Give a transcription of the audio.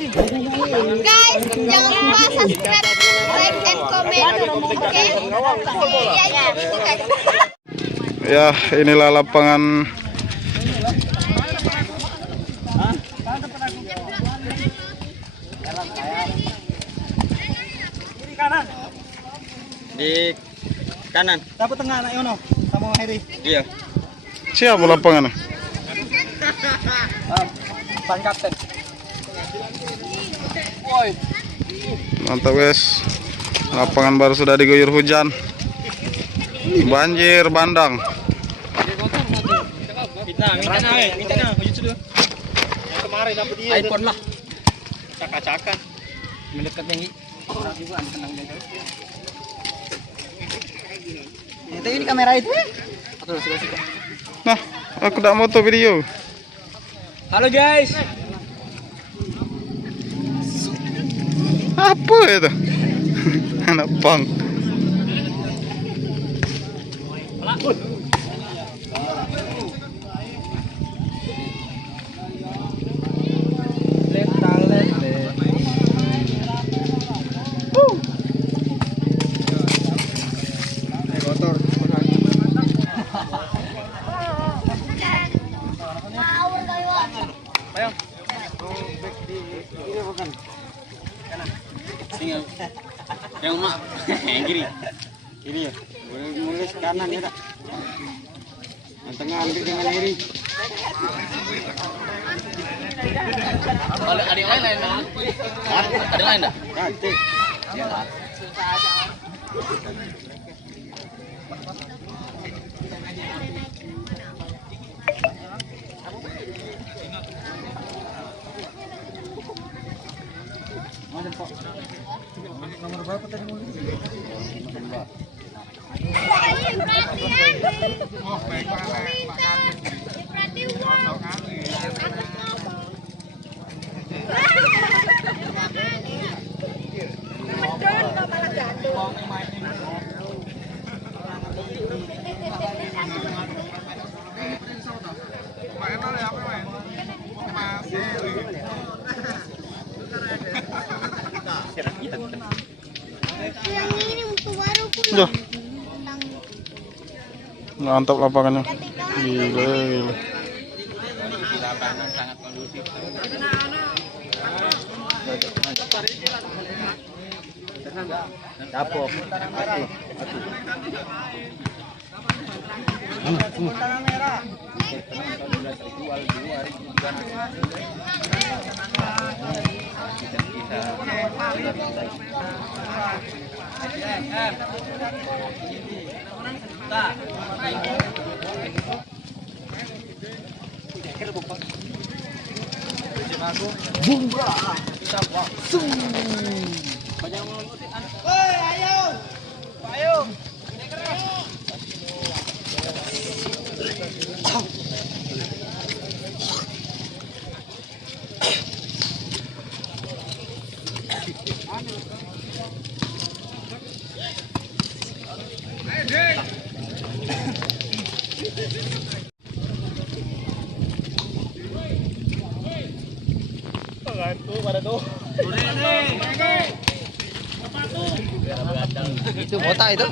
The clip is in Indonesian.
Guys, jangan lupa subscribe, like, and comment. Oke? Iya. Oke. Ya, inilah lapangan di kanan. Dapat tengah anak Yono sama Heri. Iya. siapa lapangan? Ban kapten. Mantap guys. Lapangan baru sudah diguyur hujan. Banjir bandang. Minta na, wujud sudah. Kemarin dapat dia. iPhone lah. Cak-cakan. Mendekat tinggi. Tenang dia. Itu ini kamera itu. Nah, aku tidak moto video. Halo guys. Apa itu? Anak pang. Yang mak, yang kiri. Kiri ya. Boleh nulis kanan ya tak? Yang tengah ambil dengan kiri. Kalau ada yang lain tak? Ada lain tak? Cantik. Nomor berapa tadi mau? Yang ini musuh baru pun. Duh. Mantap lapangannya. Gila. Lapangan sangat kondusif. Capok. Itu botak itu.